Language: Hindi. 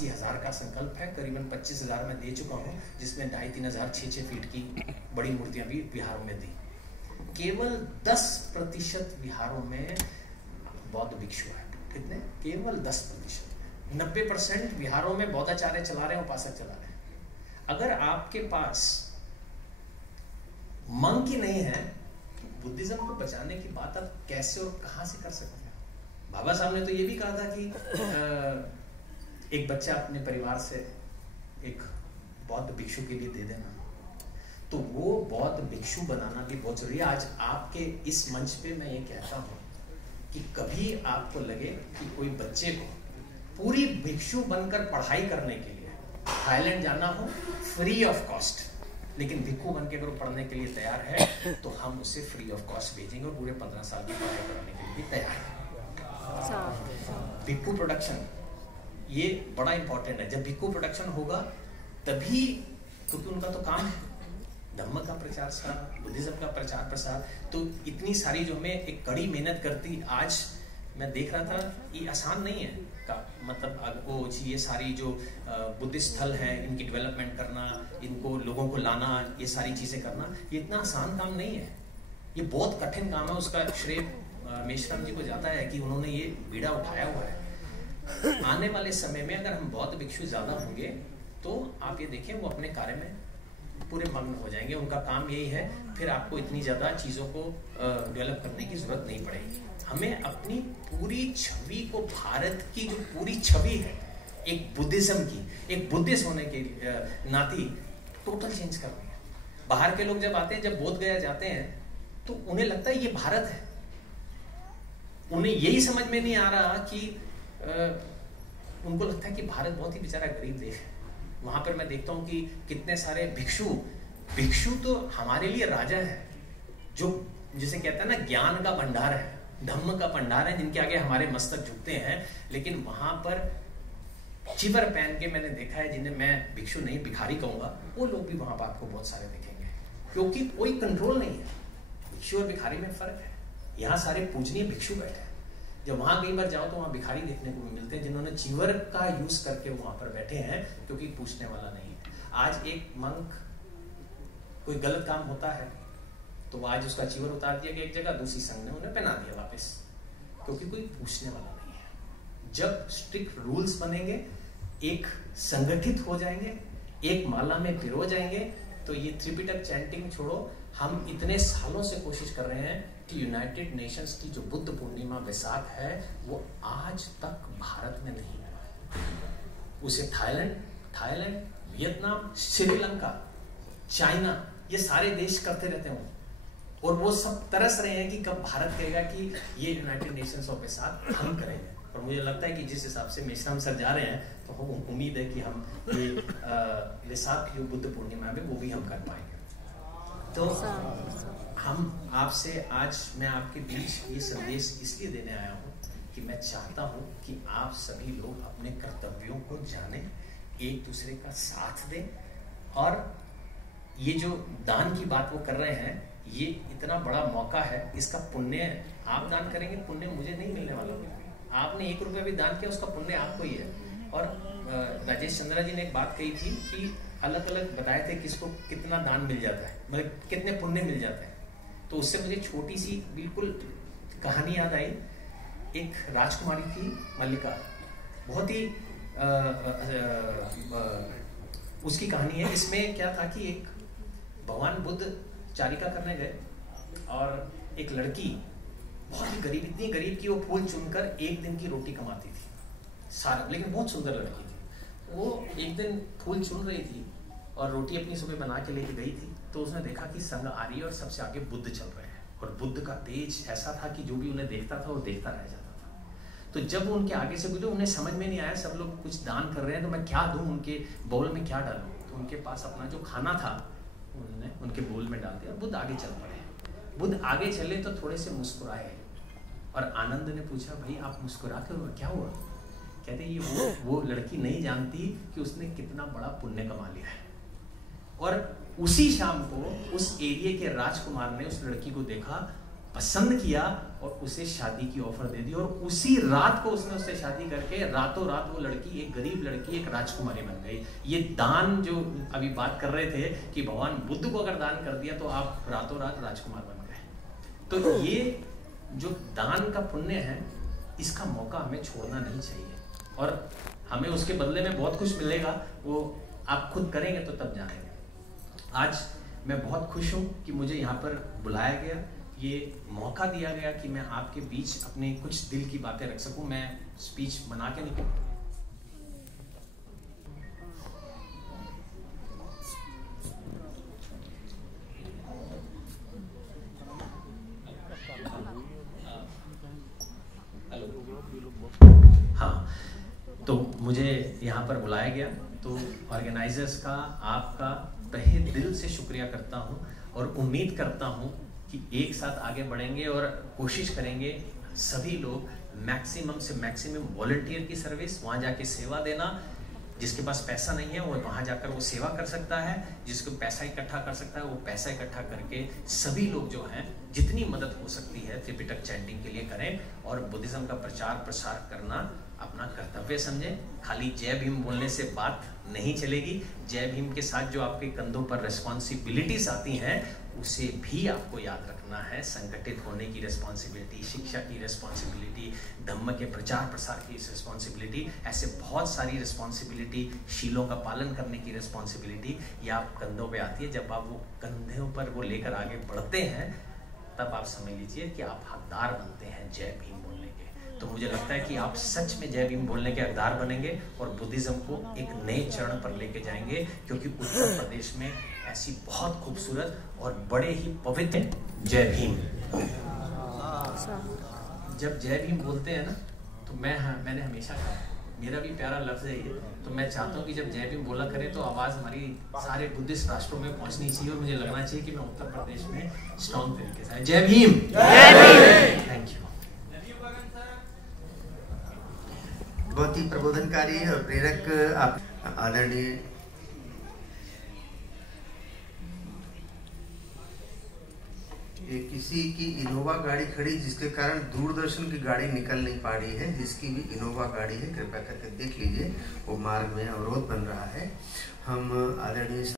80,000 का संकल्प है, करीबन 25,000 में दे चुका हूँ, जिसमें 2,500-3,000 6-6 फीट की बड़ी मूर्तियां भी बिहारों में दी। केवल 10% बिहारों में बौद्ध भिक्षु है। कितने? केवल 10%। 90% बिहारों में बौद्धाचार्य चला रहे हैं, उपासक चला रहे हैं। अगर आपके पास मंक ही नहीं है, बुद्धिज्म को बचाने की बात आप कैसे और कहां से कर सकते हैं? बाबा साहब ने तो ये भी कहा था कि एक बच्चा अपने परिवार से एक बौद्ध भिक्षु के लिए दे देना, तो वो बौद्ध भिक्षु बनाना भी बहुत जरूरी है। आज आपके इस मंच पे मैं ये कहता हूँ कि कभी आपको लगे कि कोई बच्चे को पूरी भिक्षु बनकर पढ़ाई करने के लिए थाईलैंड जाना हो फ्री ऑफ कॉस्ट, लेकिन भिक्षु बन के अगर वो पढ़ने के लिए तैयार है तो हम उसे फ्री ऑफ कॉस्ट भेजेंगे और पूरे 15 साल की पढ़ाई कराने के लिए भी तैयार है। भिक्षु प्रोडक्शन ये बड़ा इंपॉर्टेंट है। जब भिक्षु प्रोडक्शन होगा तभी, क्योंकि उनका तो काम है धम्म का प्रचार, बुद्धिज्म का प्रचार प्रसार, तो इतनी सारी जो हमें एक कड़ी मेहनत करती, आज मैं देख रहा था ये आसान नहीं है का मतलब वो ये सारी जो बुद्धिस्ट स्थल है इनकी डेवलपमेंट करना, इनको लोगों को लाना, ये सारी चीजें करना, ये इतना आसान काम नहीं है, ये बहुत कठिन काम है। उसका श्रेय मेश्राम जी को जाता है कि उन्होंने ये बीड़ा उठाया हुआ है। आने वाले समय में अगर हम बौद्ध भिक्षु ज्यादा होंगे तो आप ये देखें वो अपने कार्य में पूरे मग्न हो जाएंगे, उनका काम यही है, फिर आपको इतनी ज्यादा चीजों को डेवलप करने की जरूरत नहीं पड़ेगी। हमें अपनी पूरी छवि को, भारत की जो पूरी छवि है एक बुद्धिज्म की, एक बुद्धिस्ट होने के नाते टोटल चेंज करनी है। बाहर के लोग जब आते हैं, जब बोध गया जाते हैं तो उन्हें लगता है ये भारत है, उन्हें यही समझ में नहीं आ रहा कि उनको लगता है कि भारत बहुत ही बेचारा गरीब देश है। वहां पर मैं देखता हूँ कि कितने सारे भिक्षु तो हमारे लिए राजा है, जो जिसे कहते हैं ना ज्ञान का भंडार है, धम्म का भंडार है, जिनके आगे हमारे मस्तक झुकते हैं। लेकिन वहां पर चिवर पहन के मैंने देखा है, जिन्हें मैं भिक्षु नहीं भिखारी कहूंगा, वो लोग भी वहां पर आपको बहुत सारे दिखेंगे, क्योंकि कोई कंट्रोल नहीं है। भिक्षु और भिखारी में फर्क है। यहाँ सारे पूजनीय भिक्षु बैठे हैं, जब वहां कई बार जाओ तो वहां भिखारी देखने को भी मिलते हैं, जिन्होंने चिवर का यूज करके वहां पर बैठे हैं, क्योंकि पूछने वाला नहीं है। आज एक मंक कोई गलत काम होता है तो आज उसका चिवर उतार दिया गया एक जगह, दूसरी संघ ने उन्हें पहना दिया वापस, क्योंकि कोई पूछने वाला नहीं है। जब स्ट्रिक्ट रूल्स बनेंगे, एक संगठित हो जाएंगे, एक माला में पिरो जाएंगे, तो ये त्रिपिटक चैंटिंग छोड़ो, हम इतने सालों से कोशिश कर रहे हैं कि यूनाइटेड नेशंस की जो बुद्ध पूर्णिमा वैसाख है वो आज तक भारत में नहीं हुआ। उसे थाईलैंड, वियतनाम, श्रीलंका, चाइना, ये सारे देश करते रहते हैं, और वो सब तरस रहे हैं कि कब भारत कहेगा कि ये यूनाइटेड नेशंस ऑफ वैसाख हम करेंगे। और मुझे लगता है कि जिस हिसाब से मेश्राम सर जा रहे हैं तो हम उम्मीद है कि हम ये वैसाख जो बुद्ध पूर्णिमा में वो भी हम कर पाएंगे। तो हम आपसे आज मैं आपके बीच ये संदेश इसलिए देने आया हूँ कि मैं चाहता हूँ कि आप सभी लोग अपने कर्तव्यों को जानें, एक दूसरे का साथ दें, और ये जो दान की बात वो कर रहे हैं, ये इतना बड़ा मौका है, इसका पुण्य आप दान करेंगे, पुण्य मुझे नहीं मिलने वाला। आपने 1 रुपया भी दान किया, उसका पुण्य आपको ही है। और राजेश चंद्रा जी ने एक बात कही थी कि अलग अलग बताए थे किसको कितना दान मिल जाता है, मतलब कितने पुण्य मिल जाते हैं। तो उससे मुझे छोटी सी बिल्कुल कहानी याद आई। एक राजकुमारी थी मल्लिका, बहुत ही उसकी कहानी है। इसमें क्या था कि एक भगवान बुद्ध चारिका करने गए और एक लड़की बहुत ही गरीब, इतनी गरीब कि वो फूल चुनकर एक दिन की रोटी कमाती थी सारा, लेकिन बहुत सुंदर लड़की थी। वो एक दिन फूल चुन रही थी और रोटी अपनी सुबह बना के लेके गई थी, तो उसने देखा कि संग आ रही है और सबसे आगे बुद्ध चल रहे हैं, और बुद्ध का तेज ऐसा था कि जो भी उन्हें देखता था वो देखता रह जाता था। तो जब वो उनके आगे से गुजरे, उन्हें समझ में नहीं आया, सब लोग कुछ दान कर रहे हैं तो मैं क्या दूं, उनके बोल में क्या डालूं। तो उनके पास अपना जो खाना था उन्होंने उनके बोल में डाल दिया और बुद्ध आगे चल पड़े। बुद्ध आगे चले तो थोड़े से मुस्कुराए, और आनंद ने पूछा, भाई आप मुस्कुराते हो, क्या हुआ? कहते ये वो लड़की नहीं जानती कि उसने कितना बड़ा पुण्य कमा लिया है। और उसी शाम को उस एरिया के राजकुमार ने उस लड़की को देखा पसंद किया और उसे शादी की ऑफर दे दी, और उसी रात को उसने उससे शादी करके रातों रात वो लड़की, एक गरीब लड़की, एक राजकुमारी बन गई। ये दान जो अभी बात कर रहे थे कि भगवान बुद्ध को अगर दान कर दिया तो आप रातों रात राजकुमार बन गए, तो ये जो दान का पुण्य है इसका मौका हमें छोड़ना नहीं चाहिए, और हमें उसके बदले में बहुत कुछ मिलेगा, वो आप खुद करेंगे तो तब जानेंगे। आज मैं बहुत खुश हूँ कि मुझे यहाँ पर बुलाया गया, ये मौका दिया गया कि मैं आपके बीच अपने कुछ दिल की बातें रख सकूं। मैं स्पीच बना के नहीं, हाँ, तो मुझे यहाँ पर बुलाया गया, तो ऑर्गेनाइजर्स का, आपका तहे दिल से शुक्रिया करता हूँ, और उम्मीद करता हूँ कि एक साथ आगे बढ़ेंगे और कोशिश करेंगे सभी लोग मैक्सिमम से मैक्सिमम वॉलंटियर की सर्विस, वहाँ जाके सेवा देना। जिसके पास पैसा नहीं है वो वहाँ जाकर वो सेवा कर सकता है, जिसको पैसा इकट्ठा कर सकता है वो पैसा इकट्ठा करके सभी लोग जो हैं जितनी मदद हो सकती है त्रिपिटक चैंटिंग के लिए करें, और बुद्धिज्म का प्रचार प्रसार करना अपना कर्तव्य समझें। खाली जय भीम बोलने से बात नहीं चलेगी, जय भीम के साथ जो आपके कंधों पर रिस्पॉन्सिबिलिटीज आती हैं उसे भी आपको याद रखना है। संगठित होने की रिस्पॉन्सिबिलिटी, शिक्षा की रिस्पॉन्सिबिलिटी, धम्म के प्रचार प्रसार की रिस्पॉन्सिबिलिटी, ऐसे बहुत सारी रिस्पॉन्सिबिलिटी, शीलों का पालन करने की रिस्पॉन्सिबिलिटी, ये आप कंधों पे आती है। जब आप वो कंधों पर वो लेकर आगे बढ़ते हैं तब आप समझ लीजिए कि आप हकदार बनते हैं जय भीम बोलने के। तो मुझे लगता है कि आप सच में जय भीम बोलने के हकदार बनेंगे और बुद्धिज्म को एक नए चरण पर लेके जाएंगे, क्योंकि उत्तर प्रदेश में ऐसी बहुत खूबसूरत और बड़े ही पवित्र जय भीम। जब जय भीम बोलते हैं ना तो मैंने हमेशा कहा, मेरा भी प्यारा लफ्ज है ये, तो मैं चाहता हूँ कि जब जय भीम बोला करें तो आवाज़ हमारी सारे बुद्धिस्ट राष्ट्रों में पहुँचनी चाहिए, और मुझे लगना चाहिए कि मैं उत्तर प्रदेश में स्ट्रॉन्ग तरीके से जय भीम। Thank you. बहुत ही प्रबोधनकारी और प्रेरक आप आदरणीय किसी की इनोवा गाड़ी खड़ी जिसके कारण दूरदर्शन की गाड़ी निकल नहीं पा रही है, जिसकी भी इनोवा गाड़ी है कृपया करके देख लीजिए, वो मार्ग में अवरोध बन रहा है। हम आदरणीय